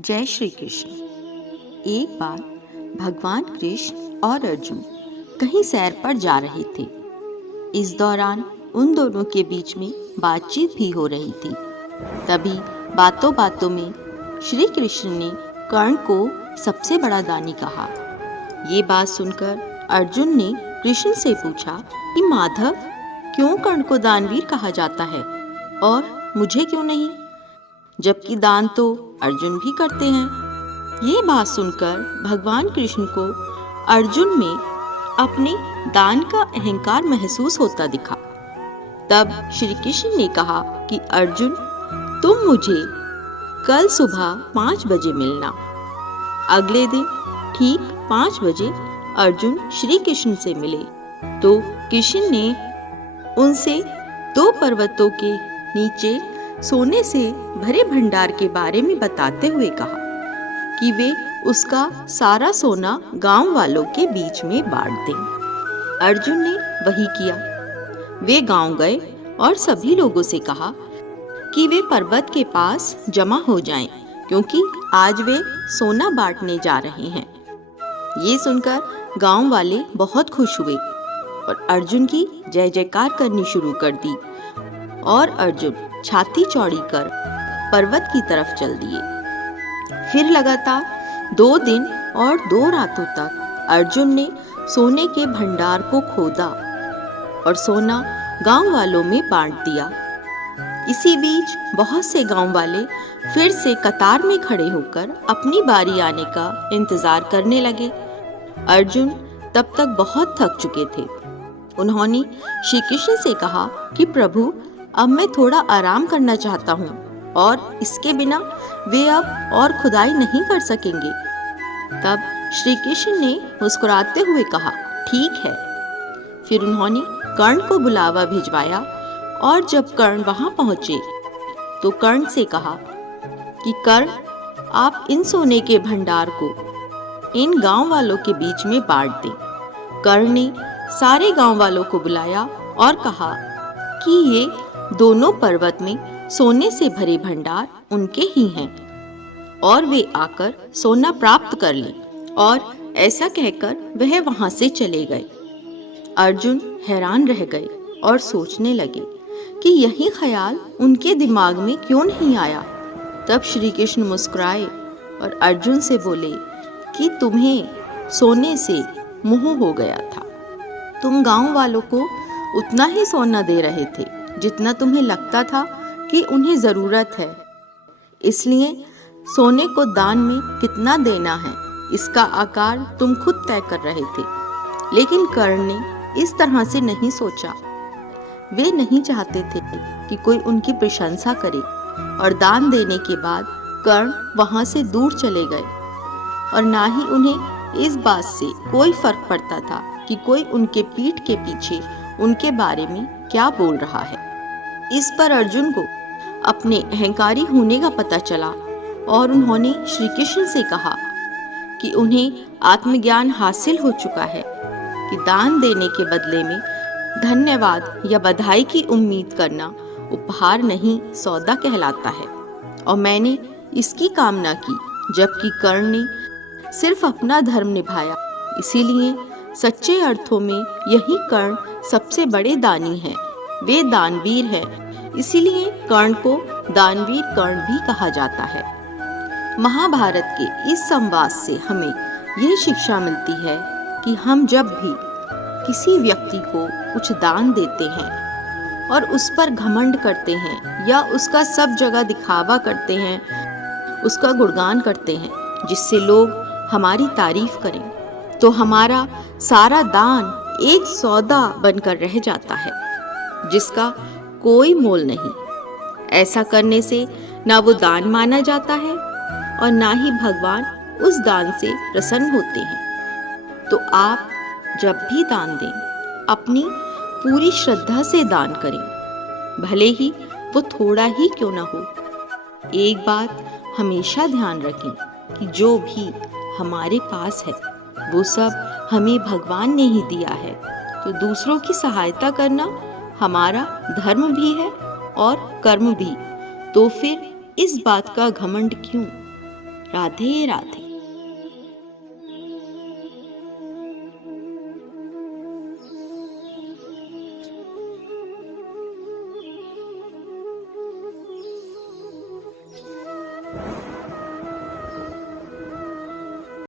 जय श्री कृष्ण। एक बार भगवान कृष्ण और अर्जुन कहीं सैर पर जा रहे थे। इस दौरान उन दोनों के बीच में बातचीत भी हो रही थी। तभी बातों बातों में श्री कृष्ण ने कर्ण को सबसे बड़ा दानी कहा। ये बात सुनकर अर्जुन ने कृष्ण से पूछा कि माधव, क्यों कर्ण को दानवीर कहा जाता है और मुझे क्यों नहीं, जबकि दान तो अर्जुन भी करते हैं। ये बात सुनकर भगवान कृष्ण को अर्जुन में अपने दान का अहंकार महसूस होता दिखा। तब श्री कृष्ण ने कहा कि अर्जुन, तुम मुझे कल सुबह 5 बजे मिलना। अगले दिन ठीक 5 बजे अर्जुन श्री कृष्ण से मिले तो कृष्ण ने उनसे 2 पर्वतों के नीचे सोने से भरे भंडार के बारे में बताते हुए कहा कि वे उसका सारा सोना गांव वालों के बीच में बांट दें। अर्जुन ने वही किया। वे गांव गए और सभी लोगों से कहा कि वे पर्वत के पास जमा हो जाएं, क्योंकि आज वे सोना बांटने जा रहे हैं। ये सुनकर गांव वाले बहुत खुश हुए और अर्जुन की जय जयकार करनी शुरू कर दी और अर्जुन छाती चौड़ी कर पर्वत की तरफ चल दिए। फिर लगातार 2 दिन और 2 रातों तक अर्जुन ने सोने के भंडार को खोदा और सोना गांव वालों में बांट दिया। इसी बीच बहुत से गांव वाले फिर से कतार में खड़े होकर अपनी बारी आने का इंतजार करने लगे। अर्जुन तब तक बहुत थक चुके थे। उन्होंने श्री कृष्ण से कहा कि प्रभु, अब मैं थोड़ा आराम करना चाहता हूँ और इसके बिना वे अब और खुदाई नहीं कर सकेंगे। तब श्री कृष्ण ने मुस्कुराते हुए कहा, ठीक है। फिर उन्होंने कर्ण को बुलावा भिजवाया और जब कर्ण वहां पहुंचे तो कर्ण से कहा कि कर्ण, आप इन सोने के भंडार को इन गांव वालों के बीच में बांट दें। कर्ण ने सारे गांव वालों को बुलाया और कहा कि ये दोनों पर्वत में सोने से भरे भंडार उनके ही हैं और वे आकर सोना प्राप्त कर लें। और ऐसा कहकर वह वहां से चले गए। अर्जुन हैरान रह गए और सोचने लगे कि यही ख्याल उनके दिमाग में क्यों नहीं आया। तब श्री कृष्ण मुस्कुराए और अर्जुन से बोले कि तुम्हें सोने से मोह हो गया था। तुम गांव वालों को उतना ही सोना दे रहे थे जितना तुम्हें लगता था कि उन्हें जरूरत है। इसलिए सोने को दान में कितना देना है, इसका आकार तुम खुद तय कर रहे थे। लेकिन कर्ण ने इस तरह से नहीं सोचा। वे नहीं चाहते थे कि कोई उनकी प्रशंसा करे और दान देने के बाद कर्ण वहां से दूर चले गए। और ना ही उन्हें इस बात से कोई फर्क पड़ता था कि कोई उनके पीठ के पीछे उनके बारे में क्या बोल रहा है। इस पर अर्जुन को अपने अहंकारी होने का पता चला और उन्होंने श्री कृष्ण से कहा कि उन्हें आत्मज्ञान हासिल हो चुका है कि दान देने के बदले में धन्यवाद या बधाई की उम्मीद करना उपहार नहीं, सौदा कहलाता है। और मैंने इसकी कामना की, जबकि कर्ण ने सिर्फ अपना धर्म निभाया। इसीलिए सच्चे अर्थों में यही कर्ण सबसे बड़े दानी हैं। वे दानवीर हैं, इसीलिए कर्ण को दानवीर कर्ण भी कहा जाता है। महाभारत के इस संवाद से हमें यह शिक्षा मिलती है कि हम जब भी किसी व्यक्ति को कुछ दान देते हैं और उस पर घमंड करते हैं या उसका सब जगह दिखावा करते हैं, उसका गुणगान करते हैं जिससे लोग हमारी तारीफ करें, तो हमारा सारा दान एक सौदा बनकर रह जाता है जिसका कोई मोल नहीं। ऐसा करने से ना वो दान माना जाता है और ना ही भगवान उस दान से प्रसन्न होते हैं। तो आप जब भी दान दें, अपनी पूरी श्रद्धा से दान करें, भले ही वो थोड़ा ही क्यों ना हो। एक बात हमेशा ध्यान रखें कि जो भी हमारे पास है वो सब हमें भगवान ने ही दिया है, तो दूसरों की सहायता करना हमारा धर्म भी है और कर्म भी। तो फिर इस बात का घमंड क्यों। राधे राधे।